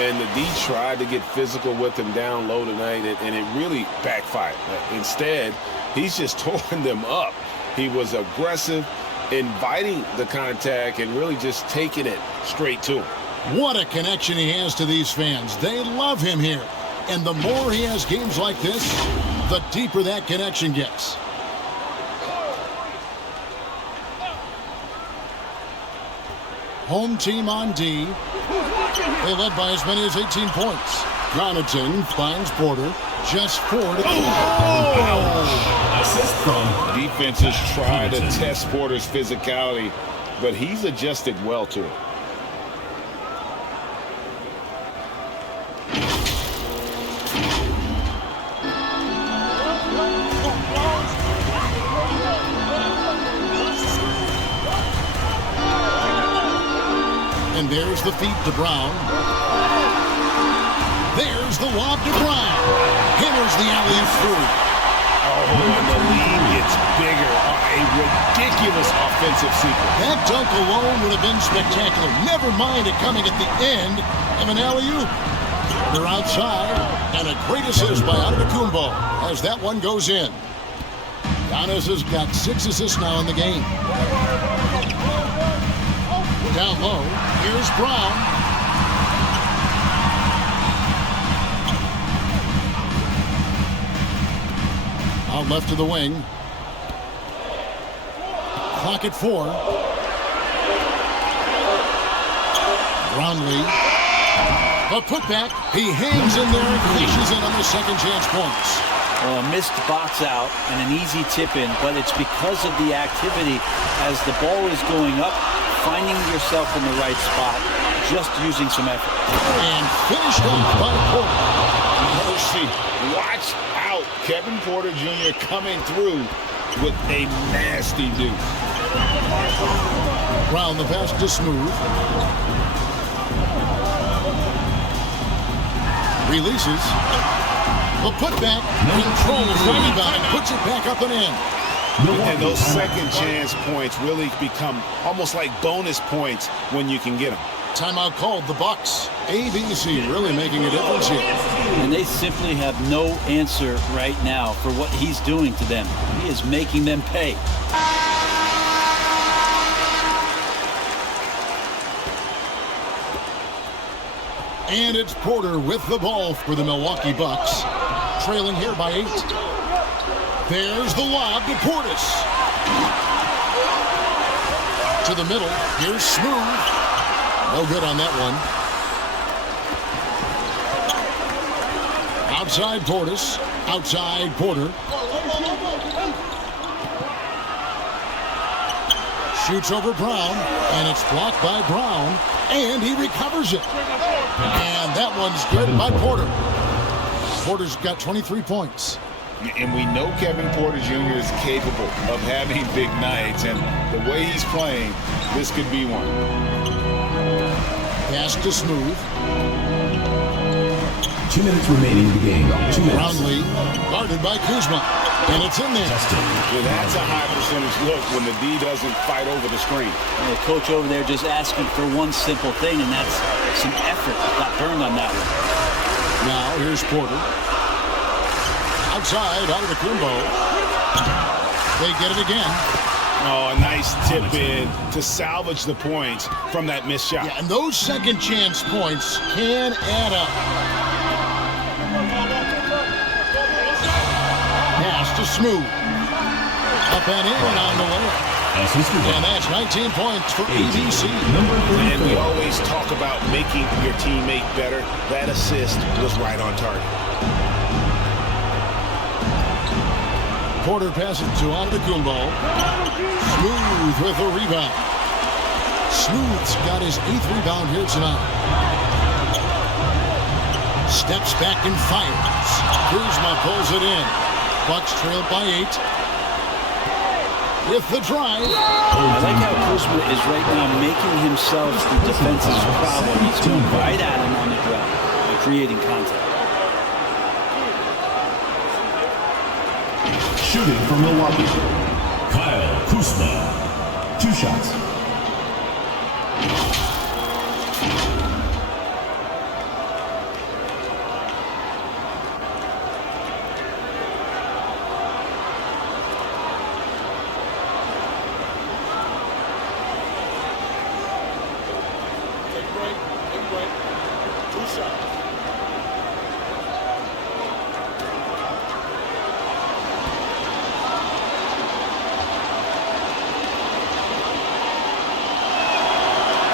And the D tried to get physical with him down low tonight, and it really backfired. Instead, he's just tore them up. He was aggressive, inviting the contact, and really just taking it straight to him. What a connection he has to these fans. They love him here. And the more he has games like this, the deeper that connection gets. Home team on D. They led by as many as 18 points. Connaughton finds Porter. Just 4 to... Assist from Defenses try to test Porter's physicality, but he's adjusted well to it. And there's the feed to Brown. There's the lob to Brown. Hammers the alley through. Oh, and the lead gets bigger on a ridiculous offensive sequence. That dunk alone would have been spectacular. Never mind it coming at the end of an alley-oop. They're outside, and a great assist by Antetokounmpo as that one goes in. Giannis has got 6 assists now in the game. Down low, here's Brown. Out left to the wing. Clock at 4. Brownlee. A putback. He hangs in there and finishes in on the second chance points. Well, a missed box out and an easy tip in, but it's because of the activity as the ball is going up, finding yourself in the right spot, just using some effort. And finished off by Porter. Mercy. Watch out. Kevin Porter Jr. coming through with a nasty deuce. Brown the pass to Smooth. Releases. The putback. Controls the rebound and puts it back up and in. And those second chance points really become almost like bonus points when you can get them. Timeout called, the Bucks. ABC really making a difference here. And they simply have no answer right now for what he's doing to them. He is making them pay. And it's Porter with the ball for the Milwaukee Bucks. Trailing here by 8. There's the lob to Portis. To the middle. Here's Smooth. No good on that one. Outside Portis. Outside Porter. Shoots over Brown. And it's blocked by Brown. And he recovers it. And that one's good by Porter. Porter's got 23 points. And we know Kevin Porter Jr. is capable of having big nights. And the way he's playing, this could be one. Pass to Smooth. 2 minutes remaining in the game. 2 minutes. Brownlee guarded by Kuzma. And it's in there. Well, that's a high percentage look when the D doesn't fight over the screen. And the coach over there just asking for one simple thing, and that's some effort. Got burned on that one. Now here's Porter. Outside, out of the Kumbo. They get it again. Oh, a nice tip in to salvage the points from that missed shot. Yeah, and those second chance points can add up. Pass to Smooth. Up and in and on the way. And that's 19 points for ABC. And we always talk about making your teammate better. That assist was right on target. Porter passes to Antetokounmpo. Smooth with a rebound. Smooth's got his 8th rebound here tonight. Steps back and fires. Kuzma pulls it in. Bucks trail by 8. With the drive. I like how Kuzma is right now making himself the defense's problem. He's going right at him on the drive and creating contact. Shooting from Milwaukee, Kyle Kuzma. 2 shots.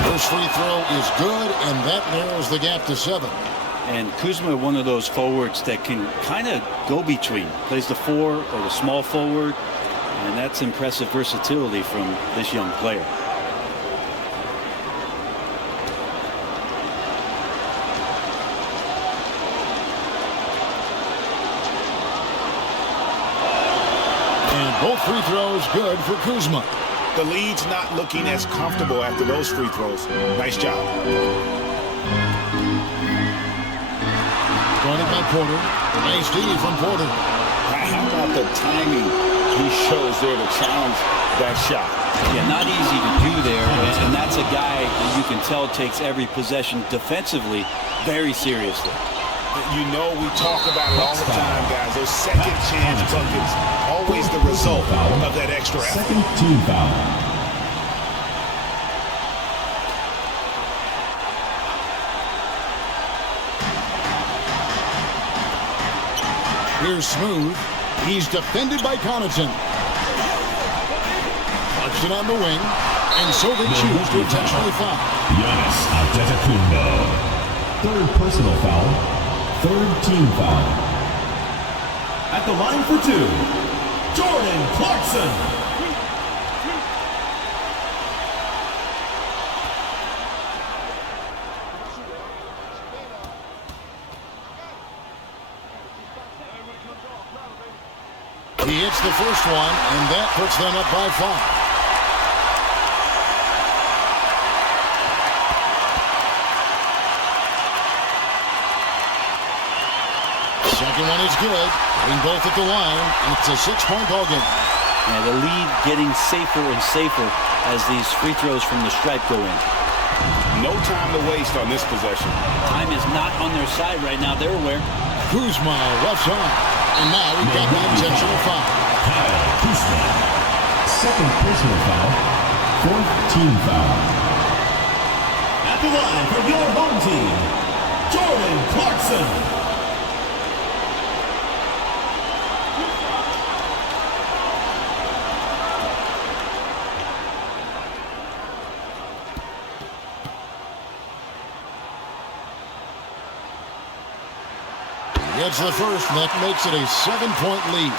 First free throw is good, and that narrows the gap to 7. And Kuzma, one of those forwards that can kind of go between. Plays the 4 or the small forward, and that's impressive versatility from this young player. And both free throws good for Kuzma. The lead's not looking as comfortable after those free throws. Nice job. Guarded by Porter. Nice D from Porter. How about the timing he shows there to challenge that shot? Yeah, not easy to do there, and that's a guy that you can tell takes every possession defensively very seriously. You know, we talk about it all the time, guys. Those second chance buckets, always the result of that extra effort. Second team foul. Here's Smooth. He's defended by Connaughton. Puts it on the wing, and so they choose to intentionally foul. Giannis Antetokounmpo. 3rd personal foul. 3rd team foul. At the line for 2, Jordan Clarkson. He hits the first one, and that puts them up by 5. Second one is good. Hitting both at the line. It's a 6-point ball game. And the lead getting safer and safer as these free throws from the stripe go in. No time to waste on this possession. Time is not on their side right now. They're aware. Kuzma, left side. And now we've got the intentional foul. Kyle Kuzma. Second personal foul. Fourth team foul. At the line for your home team, Jordan Clarkson. Gets the first, and that makes it a 7-point lead.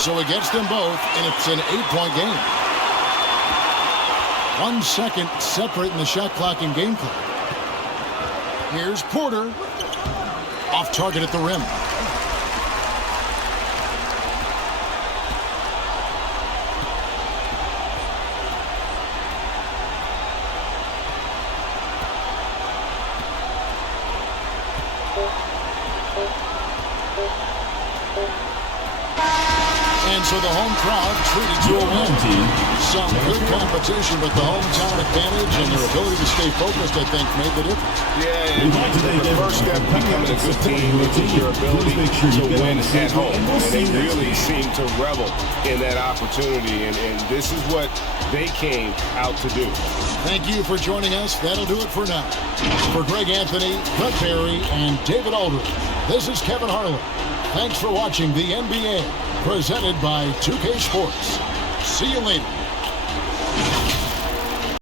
So he gets them both, and it's an 8-point game. 1 second separating the shot clock and game clock. Here's Porter. Off target at the rim. And so the home crowd treated to a win. Some good competition, but the hometown advantage and their ability to stay focused, I think, made the difference. Yeah, and the first step to becoming a good team is your ability to win at home. And they really seem to revel in that opportunity, and this is what they came out to do. Thank you for joining us. That'll do it for now. For Greg Anthony, Brent Barry, and David Aldridge, this is Kevin Harlan. Thanks for watching the NBA, presented by 2K Sports. See you later.